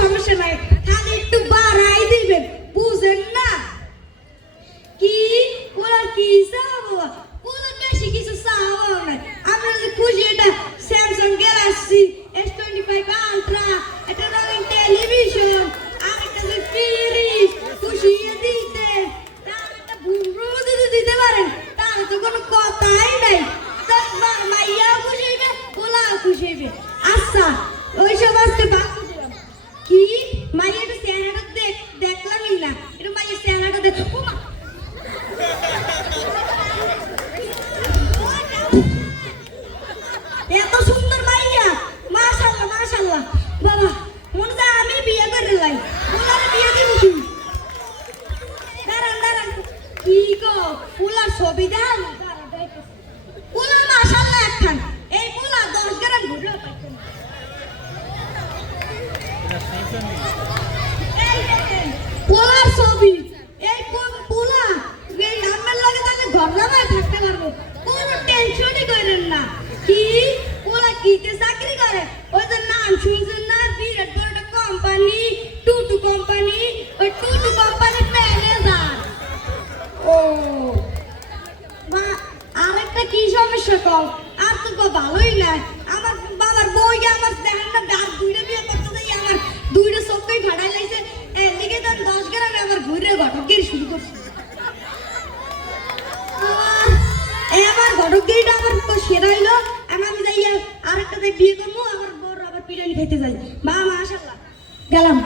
সমস্যা নাই, খালি একটু বাড়াই দিবেন, বুঝেন না? কি ওরা কি চাবো, ওরা বেশি কিছু চাবো না। আমরা যে খুশি এটা স্যামসাং গ্যালাক্সি S25 আলট্রা, এটা রঙিন টেলিভিশন, আর একটা যে ফ্রিজ খুশি দিতে, তার একটা বুড়ো যদি দিতে পারেন তার তো কোনো কথাই নাই। মাইয়াও খুশি হইবে, ওলাও খুশি হইবে। আচ্ছা ওইসব আজকে বাদ দিলাম। কি মাইয়াটা চেহারাটা দেখলামই না, এটা মাইয়ের চেহারাটা দেখ। এত সুন্দর মাইয়া, মাশাআল্লাহ মাশাআল্লাহ। বাবা মনে হয় আমি বিয়ে করে লাই, ওনারে বিয়ে দিব কি? দাঁড়ান দাঁড়ান, কি গো ওলার ছবি দেন, ওলা মাশাআল্লাহ একখান, এই পোলা 10 গ্রাম ঘুরলো পাইছেন। এই দেখেন পোলার ছবি, এই পোলা এই আমার লাগে তাহলে ঘর নামায় থাকতে পারবো, কোনো টেনশনই করেন না। কি ওলা কিতে চাকরি করে, ওই যে নাম শুনছেন না, বিরাট বড় একটা কোম্পানি, টুটু কোম্পানি, ওই টুটু কোম্পানির ম্যানেজার। ও বা আরেকটা কি সমস্যা কম, আর তো ভালোই না। আমার বাবার বই আমার দেখেন না, গাছ দুইটা বিয়ে করতে যাই আমার দুইটা চোখই ফাটাই লাইছে, এদিকে তার 10 গ্রামে আবার ঘুরে ঘটকের শুরু করছে। আমার ঘটকগিরিটা আমার সেরা হইলো, আমি যাই আরেকটা বিয়ে করবো, আমার বড় আবার বিরিয়ানি খাইতে যাই। মা মাশাআল্লাহ গেলাম।